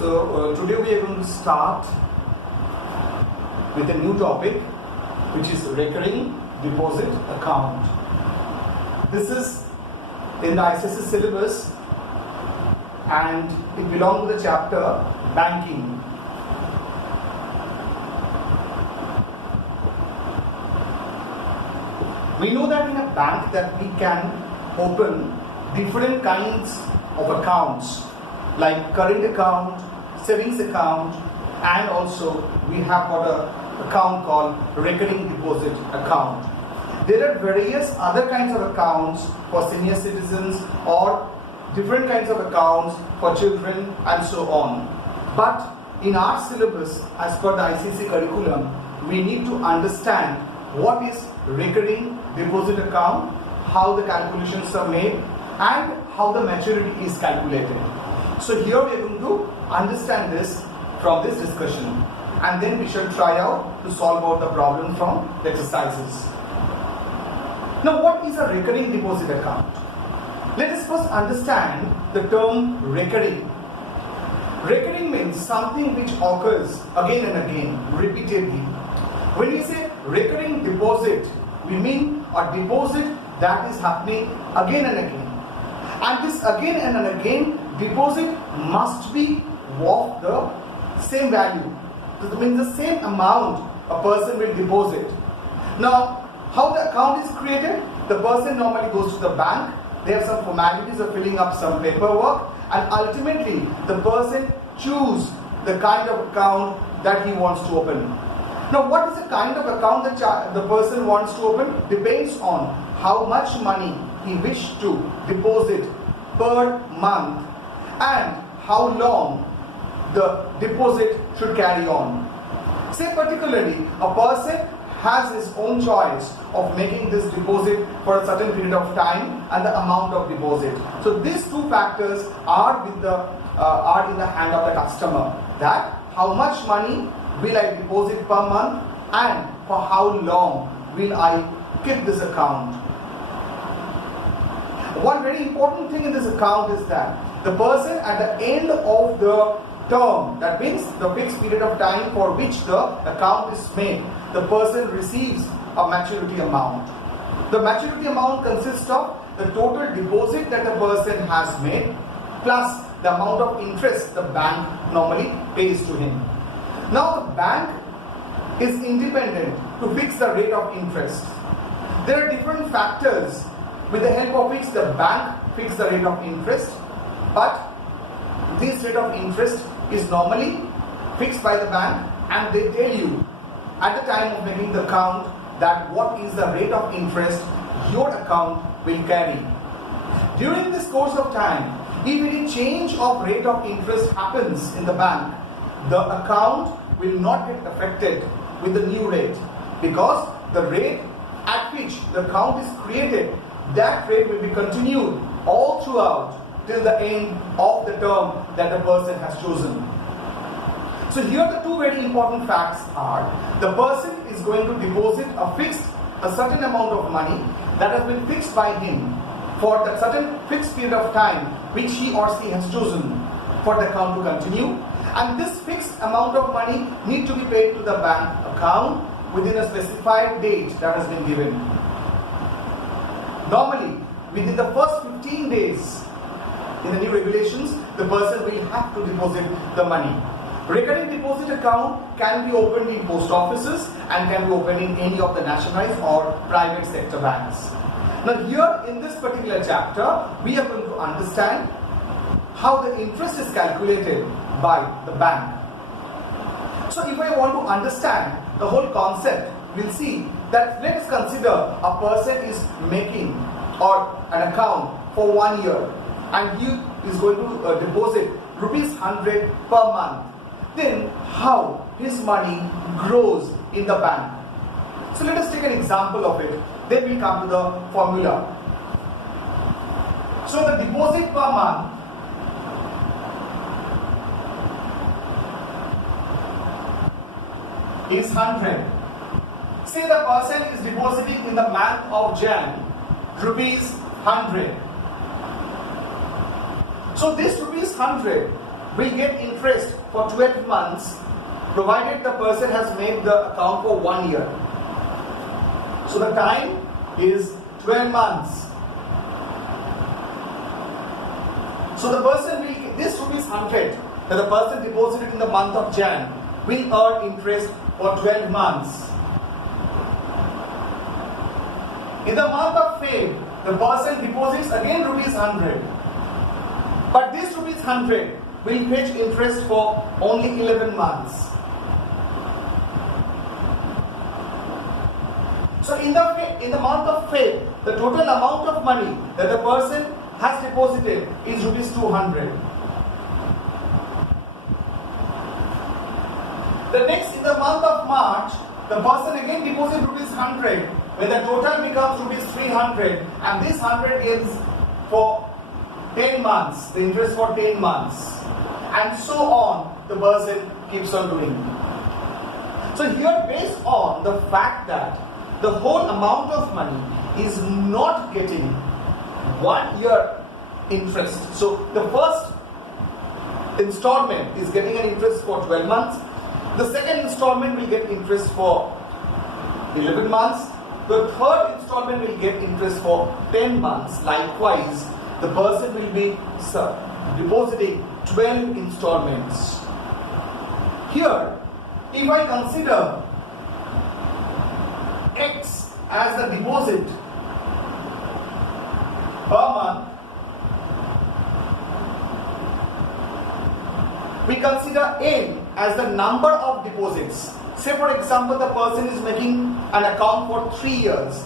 Today we are going to start with a new topic, which is recurring deposit account. This is in the Icse syllabus and it belongs to the chapter banking. We know that in a bank that we can open different kinds of accounts like current account, savings account, and also we have got an account called recurring deposit account. There are various other kinds of accounts for senior citizens or different kinds of accounts for children and so on. But in our syllabus, as per the ICC curriculum, we need to understand what is recurring deposit account, how the calculations are made, and how the maturity is calculated. So here we are going to understand this from this discussion, and then we shall try out to solve out the problem from the exercises. Now, what is a recurring deposit account? Let us first understand the term recurring. Recurring means something which occurs again and again, repeatedly. When we say recurring deposit, we mean a deposit that is happening again and again. And this again and again deposit must be of the same value. This means the same amount a person will deposit. Now, how the account is created? The person normally goes to the bank. They have some formalities of filling up some paperwork, and ultimately the person chooses the kind of account that he wants to open. Now, what is the kind of account that the person wants to open? Depends on how much money he wishes to deposit per month and how long the deposit should carry on. Say particularly, a person has his own choice of making this deposit for a certain period of time and the amount of deposit. So these two factors are in the hand of the customer, that how much money will I deposit per month and for how long will I keep this account. One very important thing in this account is that the person at the end of the term, that means the fixed period of time for which the account is made, the person receives a maturity amount. The maturity amount consists of the total deposit that the person has made plus the amount of interest the bank normally pays to him. Now the bank is independent to fix the rate of interest. There are different factors with the help of which the bank fixes the rate of interest, but this rate of interest is normally fixed by the bank, and they tell you at the time of making the account that what is the rate of interest your account will carry. During this course of time, if any change of rate of interest happens in the bank, the account will not get affected with the new rate, because the rate at which the account is created, that rate will be continued all throughout till the end of the term that the person has chosen. So here the two very important facts are, the person is going to deposit a certain amount of money that has been fixed by him for that certain fixed period of time which he or she has chosen for the account to continue, and this fixed amount of money need to be paid to the bank account within a specified date that has been given. Normally, within the first 15 days in the new regulations, the person will have to deposit the money. Recurring deposit account can be opened in post offices and can be opened in any of the nationalized or private sector banks. Now here in this particular chapter, we are going to understand how the interest is calculated by the bank. So if I want to understand the whole concept, we'll see that let us consider a person is making or an account for 1 year and he is going to deposit rupees 100 per month. Then how his money grows in the bank. So let us take an example of it. Then we'll come to the formula. So the deposit per month is 100. Say the person is depositing in the month of Jan rupees 100. So this rupees 100 will get interest for 12 months provided the person has made the account for 1 year. So the time is 12 months. So the person will, this rupees 100 that the person deposited in the month of Jan will earn interest for 12 months. In the month of Feb, the person deposits again rupees 100. But this rupees 100 will fetch interest for only 11 months. So in the month of Feb, the total amount of money that the person has deposited is rupees 200. The next, in the month of March, the person again deposits rupees 100, when the total becomes rupees 300, and this 100 is for 10 months, the interest for 10 months, and so on, the person keeps on doing. So here, based on the fact that the whole amount of money is not getting 1 year interest. So the first installment is getting an interest for 12 months. The second installment will get interest for 11 months. The third installment will get interest for 10 months. Likewise, the person will be depositing 12 installments. Here, if I consider X as the deposit per month, we consider N as the number of deposits. Say for example, the person is making an account for 3 years.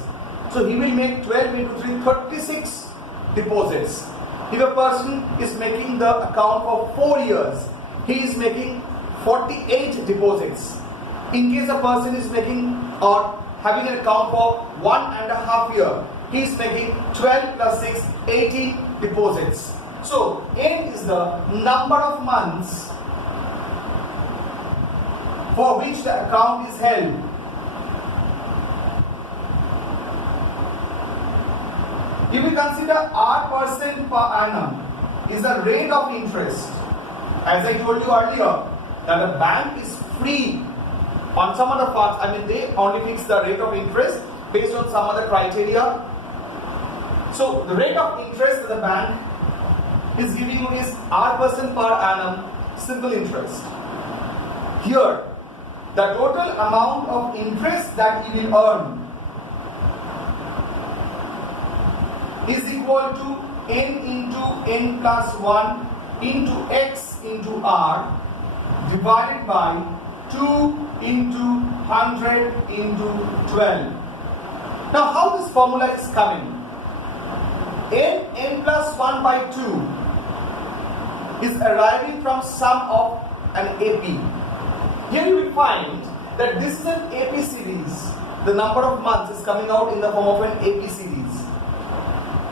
So he will make 12 into 3, 36 deposits. If a person is making the account for 4 years, he is making 48 deposits. In case a person is making or having an account for 1.5 years, he is making 12 plus 6, 18 deposits. So N is the number of months for which the account is held. If we consider R% per annum is the rate of interest, as I told you earlier, that the bank is free on some other parts. I mean, they only fix the rate of interest based on some other criteria. So the rate of interest that the bank is giving you is R% per annum, simple interest. Here, the total amount of interest that you will earn is equal to N into N plus 1 into X into R divided by 2 into 100 into 12. Now how this formula is coming? N plus 1 by 2 is arriving from sum of an AP. Here you will find that this is an AP series. The number of months is coming out in the form of an AP series.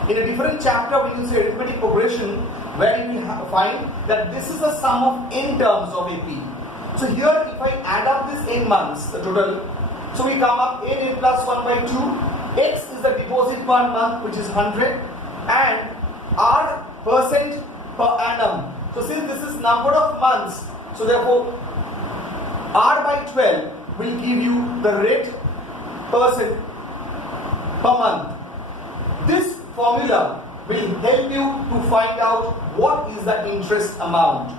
In a different chapter we will see arithmetic progression, where you will find that this is the sum of n terms of AP. So here if I add up this n months, the total, so we come up n plus 1 by 2, X is the deposit per month which is 100, and R% per annum. So since this is number of months, so therefore R by 12 will give you the rate percent per month. This formula will help you to find out what is the interest amount.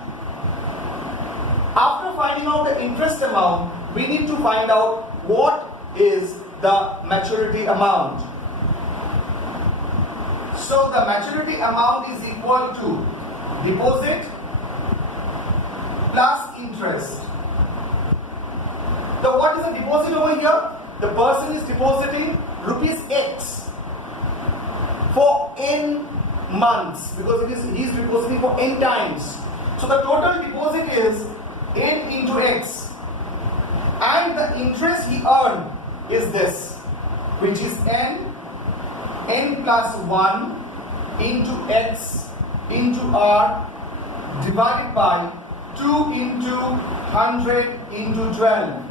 After finding out the interest amount, we need to find out what is the maturity amount. So the maturity amount is equal to deposit plus interest. So what is the deposit over here? The person is depositing rupees X for n months, because he is depositing for n times. So the total deposit is n into X, and the interest he earned is this, which is n plus 1 into X into R divided by 2 into 100 into 12,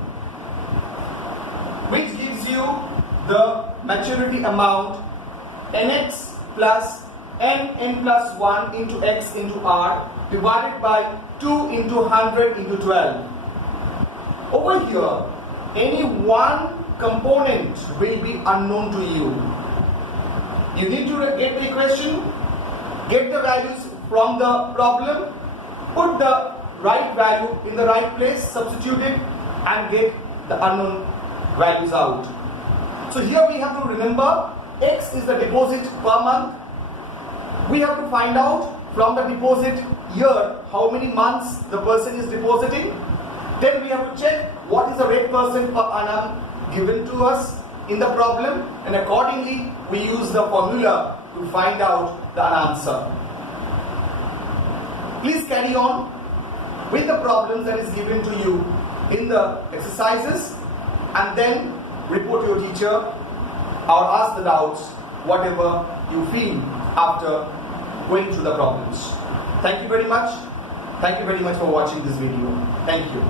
which gives you the maturity amount nx plus n plus 1 into X into R divided by 2 into 100 into 12. Over here, any one component will be unknown to you. You need to get the equation, get the values from the problem, put the right value in the right place, substitute it, and get the unknown values out. So here we have to remember X is the deposit per month. We have to find out from the deposit year how many months the person is depositing. Then we have to check what is the rate percent per annum given to us in the problem, and accordingly we use the formula to find out the answer. Please carry on with the problems that is given to you in the exercises, and then report to your teacher or ask the doubts, whatever you feel after going through the problems. Thank you very much. Thank you very much for watching this video. Thank you.